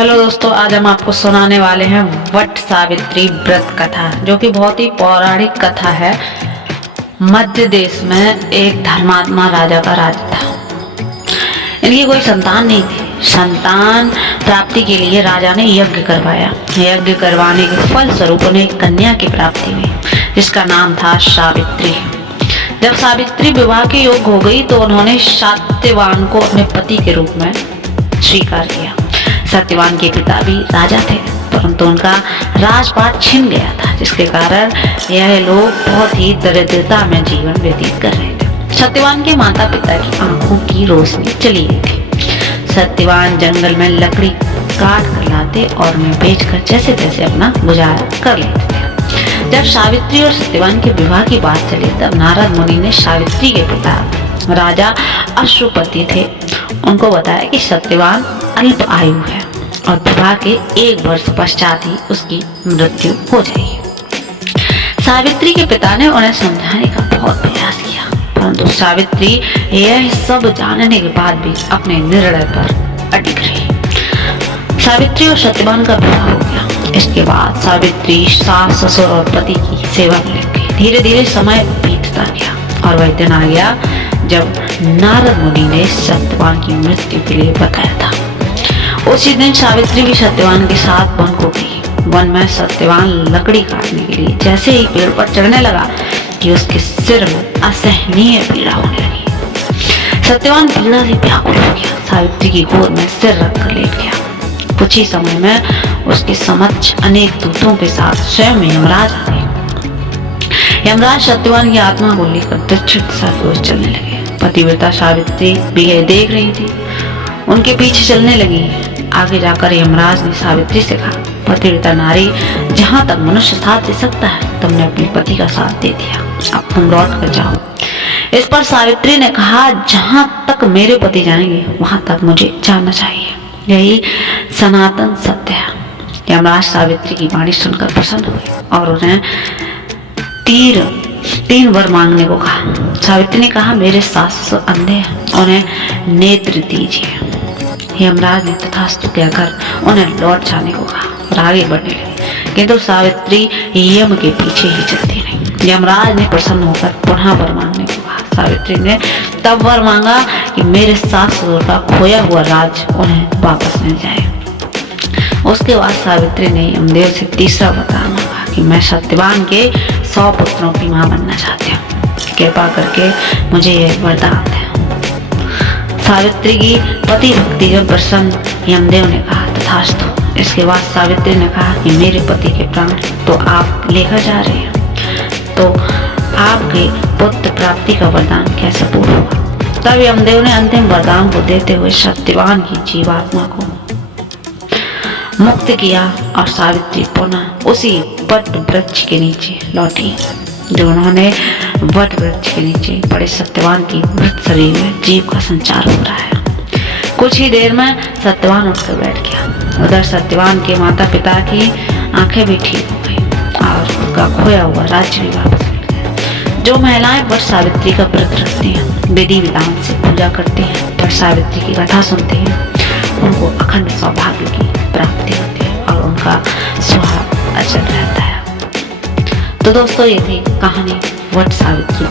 Hello दोस्तों, आज हम आपको सुनाने वाले हैं वट सावित्री व्रत कथा, जो कि बहुत ही पौराणिक कथा है। मध्य देश में एक धर्मात्मा राजा का राज था। इनकी कोई संतान नहीं थी। संतान प्राप्ति के लिए राजा ने यज्ञ करवाया। यज्ञ करवाने के फल स्वरूप उन्हें एक कन्या की प्राप्ति हुई, जिसका नाम था सावित्री। जब सावित्री विवाह के योग्य हो गई तो उन्होंने सत्यवान को अपने पति के रूप में स्वीकार किया। सत्यवान के पिता भी राजा थे, परंतु उनका राजपाट छिन गया था, जिसके कारण यह लोग बहुत ही दरिद्रता में जीवन व्यतीत कर रहे थे। सत्यवान के माता पिता की आंखों की रोशनी चली गई थी। सत्यवान जंगल में लकड़ी काट कर लाते और उन्हें बेचकर जैसे तैसे अपना गुजारा कर लेते थे। जब सावित्री और सत्यवान के विवाह की बात चली, तब नारद मुनि ने सावित्री के पिता राजा अश्वपति थे, उनको बताया कि सत्यवान अल्प आयु है और विवाह के 1 वर्ष पश्चात ही उसकी मृत्यु हो जाएगी। सावित्री के पिता ने उन्हें समझाने का बहुत प्रयास किया, परंतु सावित्री यह सब जानने के बाद भी अपने निर्णय पर अडिग रही। सावित्री और सत्यवान का विवाह हो गया। इसके बाद सावित्री सास, ससुर और पति की सेवा में लग गई। धीरे धीरे समय बीतता गया और वह दिन आ गया जब नारद मुनि ने सत्यवान की मृत्यु के लिए बताया था। उसी दिन सावित्री भी सत्यवान के साथ वन को गई। वन में सत्यवान लकड़ी काटने के लिए जैसे ही पेड़ पर चढ़ने लगा कि उसके सिर में असहनीय पीड़ा होने लगी। सत्यवान पीड़ा से व्याकुल हो गया। सावित्री की गोद में सिर रखकर लेट गया। कुछ ही समय में उसके समक्ष अनेक दूतों के साथ स्वयं यमराज आ गए। यमराज सत्यवान की आत्मा को लेकर दक्षिण दिशा की ओर चलने लगे। पतिव्रता सावित्री भी यह देख रही थी, उनके पीछे चलने लगी। आगे जाकर यमराज ने सावित्री से कहा, पतिव्रता नारी, जहाँ तक मनुष्य साथ दे सकता है तुमने अपने पति का साथ दे दिया, अब तुम लौट कर जाओ। इस पर सावित्री ने कहा, जहाँ तक मेरे पति जाएंगे वहां तक मुझे जाना चाहिए, यही सनातन सत्य है। यमराज सावित्री की वाणी सुनकर प्रसन्न हुए और उन्हें 3 वर मांगने को कहा। सावित्री ने कहा, मेरे सास अंधे हैं, उन्हें नेत्र दीजिए। यमराज ने तथास्तु कहकर उन्हें लौट जाने को कहा और आगे बढ़ने लगे, किंतु सावित्री यम के पीछे ही चलती रही। यमराज ने प्रसन्न होकर पुनः वर मांगने को कहा। सावित्री ने तब वर मांगा कि मेरे सास ससुर का खोया हुआ राज उन्हें वापस मिल जाए। उसके बाद सावित्री ने यमदेव से तीसरा वरदान मांगा कि मैं सत्यवान के 100 पुत्रों की मां बनना चाहती हूँ, कृपा करके मुझे यह वरदान दें। सावित्री की पति भक्ति में प्रसन्न यमदेव ने कहा, तथास्तु। इसके बाद सावित्री ने कहा कि मेरे पति के प्राण तो आप लेकर जा रहे हैं, तो आपके पुत्र प्राप्ति का वरदान कैसे पूर्ण होगा। तब यमदेव ने अंतिम वरदान को देते हुए सत्यवान की जीवात्मा को मुक्त किया और सावित्री पुनः उसी वट वृक्ष के नीचे लौटी, जो उन्होंने वट वृक्ष के नीचे पड़े सत्यवान की मृत शरीर में जीव का संचार हो रहा है। कुछ ही देर में सत्यवान उठकर बैठ गया। उधर सत्यवान के माता पिता की आंखें भी ठीक हो गई और उनका खोया हुआ राज्य भी वापस मिल गया। जो महिलाएं वट सावित्री का व्रत रखती हैं, विधि विधान से पूजा करती हैं, वट सावित्री की कथा सुनती हैं, उनको अखंड सौभाग्य की प्राप्ति होती है और उनका सुहाग अचल रहता है। तो दोस्तों, ये थी कहानी वट सावित्री।